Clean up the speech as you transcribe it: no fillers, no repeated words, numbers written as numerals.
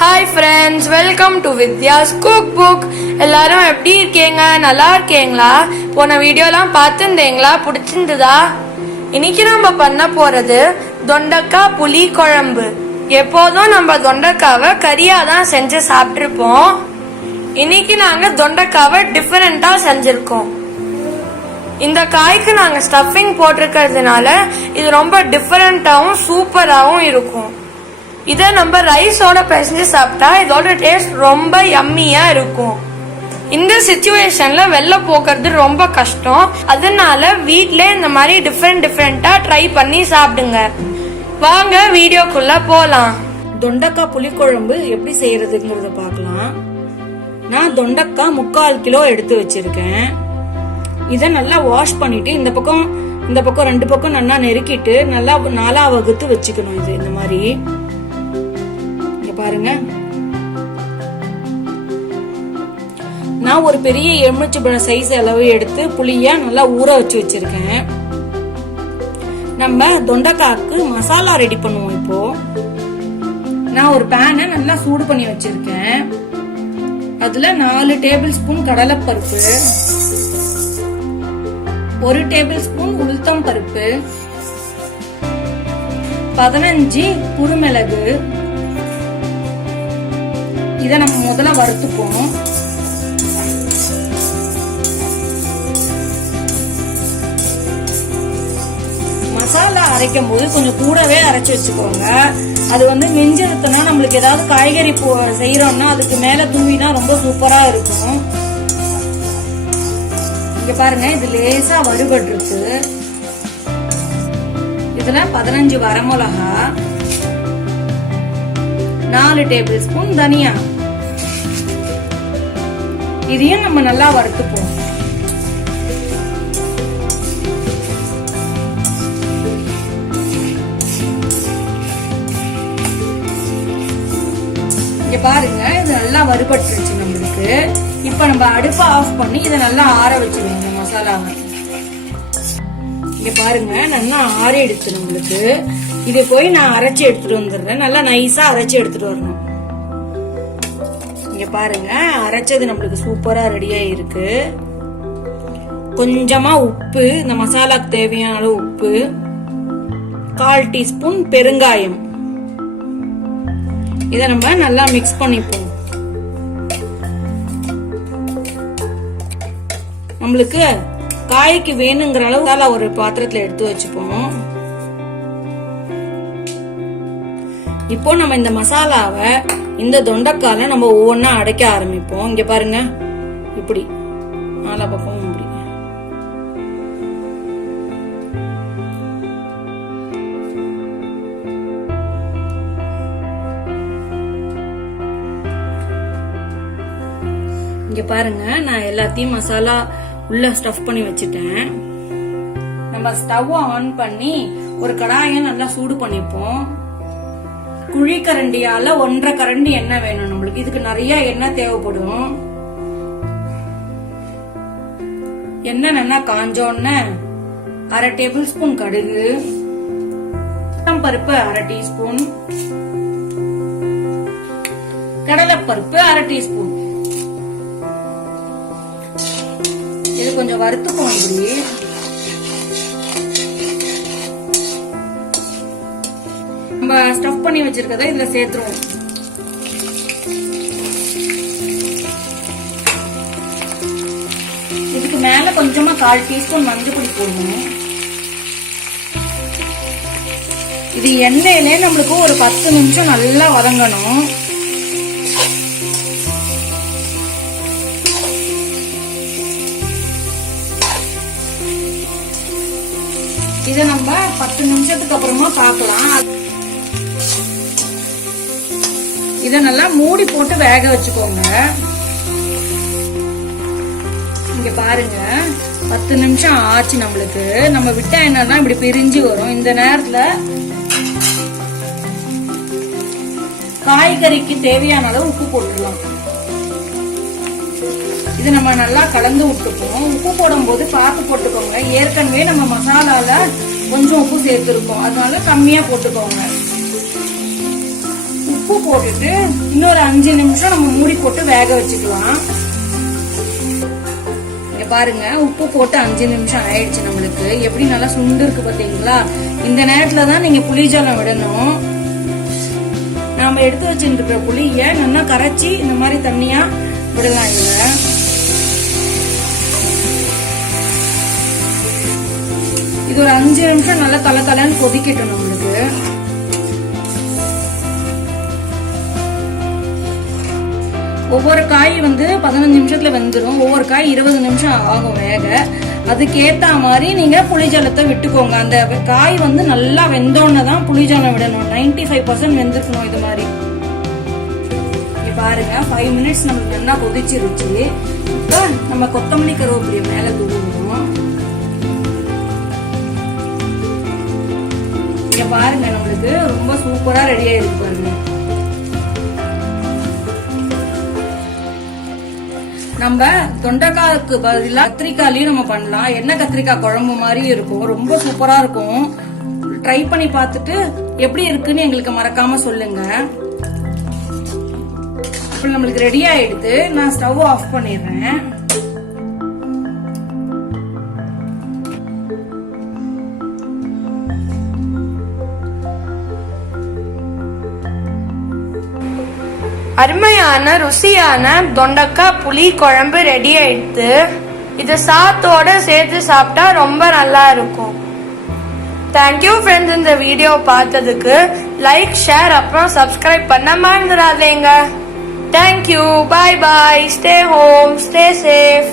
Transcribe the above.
Hi friends, welcome to Vidya's cook book. எல்லாரும் எப்படி இருக்கீங்க? நல்லா இருக்கீங்களா? போன வீடியோலாம் பார்த்துருந்தீங்களா? பிடிச்சிருந்ததா? இன்னைக்கு நம்ம பண்ண போறது தொண்டக்காய் புளி குழம்பு. எப்போதும் நம்ம தொண்டக்காவை கறியா தான் செஞ்சு சாப்பிட்ருப்போம். இன்னைக்கு நாங்க தொண்டக்காவை டிஃபரெண்டா செஞ்சிருக்கோம். இந்த காய்க்கு நாங்க ஸ்டஃபிங் போட்டிருக்கிறதுனால இது ரொம்ப டிஃபரெண்டாவும் சூப்பராகவும் இருக்கும். இதை நம்ம ரைஸோட பிசைஞ்சு சாப்பிட்டா இதோட டேஸ்ட் ரொம்ப யம்மியா இருக்கும். இந்த சிச்சுவேஷன்ல வெளில போகிறது ரொம்ப கஷ்டம். அதனால வீட்ல இந்த மாதிரி டிஃப்ரெண்டா ட்ரை பண்ணி சாப்பிடுங்க. வாங்க வீடியோக்குள்ள போலாம். தொண்டக்காய் புளிக்குழம்பு எப்படி செய்யறதுங்கிறத பார்க்கலாம். நான் தொண்டக்காய் 3/4 கிலோ எடுத்து வச்சிருக்கேன். இதை நல்லா வாஷ் பண்ணிட்டு இந்த பக்கம் 2 பக்கம் நல்லா நெருக்கிட்டு நல்லா 4 வகுத்து வச்சுக்கணும். இது இந்த மாதிரி பாருங்க. நான் ஒரு பெரிய எலுமிச்சம்பழம் சைஸ் அளவு எடுத்து புளிய நல்லா ஊற வச்சு வச்சிருக்கேன். நம்ம தொண்டக்காய்க்கு மசாலா ரெடி பண்ணுவோம். இப்போ நான் ஒரு பேனை நல்லா சூடு பண்ணி வச்சிருக்கேன். அதுல 4 டேபிள் ஸ்பூன் கடலைப்பருப்பு, 1 டேபிள் ஸ்பூன் உளுத்தம் பருப்பு, 15 குறுமிளகு. இதை நம்ம முதல்ல வறுத்துப்போம். மசாலா அரைக்கும் போது கொஞ்சம் கூடவே அரைச்சு வச்சுக்கோங்க. அது மிஞ்சிருத்துனா நம்மளுக்கு ஏதாவது காய்கறி செய்யறோம்னா அதுக்கு மேல தூவினா ரொம்ப சூப்பரா இருக்கும். இங்க பாருங்க, இது லேசா வறுபட்டு இருக்கு. இதுல 15 வரமிளகா, 4 டேபிள் ஸ்பூன் தனியா. இதையும் நம்ம நல்லா வறுத்துப்போம். இங்க பாருங்க, இது நல்லா வறுபட்டுருச்சு நம்மளுக்கு. இப்ப நம்ம அடுப்பை ஆஃப் பண்ணி இதை நல்லா ஆற வச்சிருவோம். மசாலாவை இங்க பாருங்க, நல்லா ஆறி எடுத்து நம்மளுக்கு. இது போய் நான் அரைச்சி எடுத்துட்டு வந்துடுறேன். நல்லா நைஸா அரைச்சி எடுத்துட்டு வரணும். இங்க பாருங்க, அரைச்சது நம்மளுக்கு சூப்பரா ரெடியா இருக்கு. கொஞ்சமா உப்பு, இந்த மசாலாக்கு தேவையான அளவு உப்பு, 1/4 டீஸ்பூன் பெருங்காயம். இத நம்ம நல்லா மிக்ஸ் பண்ணிப்போம். நம்மளுக்கு காய்க்கு வேணுங்கிற அளவு ஒரு பாத்திரத்துல எடுத்து வச்சுப்போம். இப்போ நம்ம இந்த மசாலாவை இந்த தொண்டக்கால நம்ம ஒவ்வொன்னா அடைக்க ஆரம்பிப்போம். இங்க பாருங்க, இப்படி 4 பக்கம் இப்படி. இங்க பாருங்க, நான் எல்லாத்தையும் மசாலா உள்ள ஸ்டஃப் பண்ணி வச்சுட்டேன். நம்ம ஸ்டவ் ஆன் பண்ணி ஒரு கடாயை நல்லா சூடு பண்ணிப்போம். குழிக்கரண்டியால 1.5 கரண்டி எண்ணெய் வேணும் நம்மளுக்கு. இதுக்கு நிறைய எண்ணெய் தேவைப்படும். எண்ணெய் நல்லா காஞ்சோன்னு 1/2 டேபிள் ஸ்பூன் கடுகு, பருப்பு 1/2 டீஸ்பூன், கடலைப்பருப்பு 1/2 டீஸ்பூன். இது கொஞ்சம் வறுத்துக்கும். இப்படி நம்ம ஸ்டஃப் பண்ணி வச்சிருக்கத இதுல சேர்த்துருவோம். இதுக்கு மேல கொஞ்சமா 1/4 டீஸ்பூன் மஞ்சள் பொடி போடணும். இது எண்ணெயிலே நம்மளுக்கு ஒரு 10 நிமிஷம் நல்லா வதங்கணும். இத நம்ம 10 நிமிஷத்துக்கு அப்புறமா பார்க்கலாம். இத நல்லா மூடி போட்டு வேக வச்சுக்கோங்க. இங்க பாருங்க, 10 நிமிஷம் ஆச்சு நம்மளுக்கு. நம்ம விட்டா என்னன்னா இப்படி பிரிஞ்சு வரும். இந்த நேரத்துல காய்கறிக்கு தேவையான அளவு உப்பு போட்டுடலாம். இது நம்ம நல்லா கலந்து விட்டுப்போம். உப்பு போடும் போது பார்த்து போட்டுக்கோங்க. ஏற்கனவே நம்ம மசாலால கொஞ்சம் உப்பு சேர்த்துருக்கோம், அதனால கம்மியா போட்டுக்கோங்க. உப்பு போட்டுட்டு இன்னொரு 5 நிமிஷம் நம்ம மூடி போட்டு வேக வச்சுக்கலாம். இங்க பாருங்க, உப்பு போட்டு 5 நிமிஷம் ஆயிடுச்சு நம்மளுக்கு. எப்படி நல்லா சுண்டு இருக்கு பாத்தீங்களா? இந்த நேரத்துலதான் நீங்க புளிஜலம் விடணும். நாம எடுத்து வச்சுருக்கிற புளிய நல்லா கரைச்சி இந்த மாதிரி தண்ணியா விடலாம். இதுல இது ஒரு 5 நிமிஷம் நல்லா தலன்னு கொதிக்கட்டும் நம்மளுக்கு. ஒவ்வொரு காய் 15 நிமிஷத்துல வெந்துடும். ஒவ்வொரு காய் 20 நிமிஷம் ஆகும் வேக. அதுக்கேத்த மாதிரி நீங்க புளிஜலத்தை விட்டுக்கோங்க. அந்த காய் நல்லா வெந்தோன்னு தான் புளிஜலம் விடணும். 95% வெந்துருக்கணும். இது மாதிரி பாருங்க, 5 மினிட்ஸ் நம்மளுக்கு நல்லா கொதிச்சிருச்சு. இப்போ நம்ம கொத்தமல்லி கருவேப்பிலைய மேல தூவணும். இங்க பாருங்க, நம்மளுக்கு ரொம்ப சூப்பரா ரெடி ஆயிருக்கு பாருங்க. நம்ம தொண்டைக்காய்க்கு பதிலா கத்திரிக்காயிலையும் நம்ம பண்ணலாம். எண்ணெய் கத்திரிக்காய் குழம்பு மாதிரி இருக்கும். ரொம்ப சூப்பரா இருக்கும். ட்ரை பண்ணி பார்த்துட்டு எப்படி இருக்குன்னு எங்களுக்கு மறக்காம சொல்லுங்க. இப்போ நம்மளுக்கு ரெடி ஆயிடுது. நான் ஸ்டவ் ஆஃப் பண்ணிடுறேன். அருமையான ருசியான தொண்டக்காய் புளி குழம்பு ரெடி ஆயிடுது. இது சாத்தோட சேர்த்து சாப்பிட்டா ரொம்ப நல்லா இருக்கும். தேங்க்யூ ஃப்ரெண்ட்ஸ், இந்த வீடியோ பார்த்ததுக்கு லைக், ஷேர் அப்புறம் சப்ஸ்கிரைப் பண்ண மறந்துடாதீங்க. தேங்க்யூ, பாய் பாய், ஸ்டே ஹோம், ஸ்டே சேஃப்.